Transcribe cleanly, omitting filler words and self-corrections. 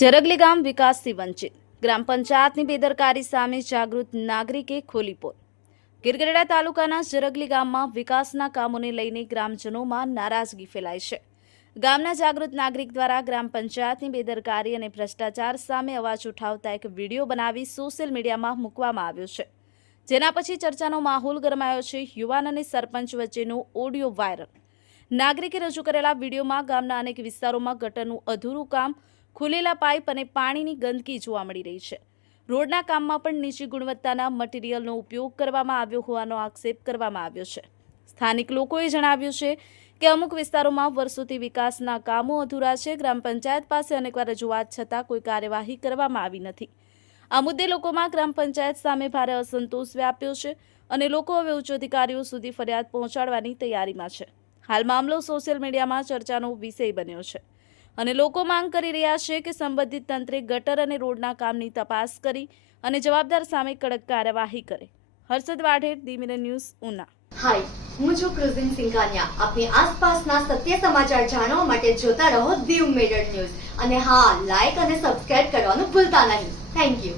જરગલી ગામ વિકાસથી વંચિત, ગ્રામ પંચાયતની બેદરકારી સામે જાગૃત નાગરિકે ખોલી પોલ। ગીરગઢડા તાલુકાના જરગલી ગામમાં વિકાસના કામોને લઈને ગ્રામજનોમાં નારાજગી ફેલાઈ છે। ગામના જાગૃત નાગરિક દ્વારા ગ્રામ પંચાયતની બેદરકારી અને ભ્રષ્ટાચાર સામે અવાજ ઉઠાવતા એક વિડીયો બનાવી સોશિયલ મીડિયામાં મૂકવામાં આવ્યો છે, જેના પછી ચર્ચાનો માહોલ ગરમાયો છે। યુવાન અને સરપંચ વચ્ચેનો ઓડિયો વાયરલ। નાગરિકે રજૂ કરેલા વિડીયોમાં ગામના અનેક વિસ્તારોમાં ગટરનું અધૂરું કામ, ખુલેલા પાઇપ અને પાણીની ગંદકી જોવા મળી રહી છે। રોડના કામમાં પણ નીચી ગુણવત્તાના મટીરીયલનો ઉપયોગ કરવામાં આવ્યો હોવાનો આક્ષેપ કરવામાં આવ્યો છે। સ્થાનિક લોકોએ જણાવ્યું છે કે અમુક વિસ્તારોમાં વર્ષોથી વિકાસના કામો અધૂરા છે। ગ્રામ પંચાયત પાસે અનેકવાર રજૂઆત છતાં કોઈ કાર્યવાહી કરવામાં આવી નથી। આ મુદ્દે લોકોમાં ગ્રામ પંચાયત સામે ભારે અસંતોષ વ્યાપ્યો છે અને લોકો હવે ઉચ્ચ અધિકારીઓ સુધી ફરિયાદ પહોંચાડવાની તૈયારીમાં છે। હાલ મામલો સોશિયલ મીડિયામાં ચર્ચાનો વિષય બન્યો છે અને લોકો માંગ કરી રહ્યા છે કે સંબંધિત તંત્રે ગટર અને રોડના કામની તપાસ કરી અને જવાબદાર સામે કડક કાર્યવાહી કરે। Harshad Vadher, the Mirror News, Una. Hi, હું છું ક્રુઝિન સિંઘાનિયા। આપની આસપાસના સત્ય સમાચાર જાણવા માટે જોતા રહો ધી મિરર ન્યૂઝ અને હા, લાઈક અને સબસ્ક્રાઇબ કરવાનું ભૂલતા નહીં। Thank you.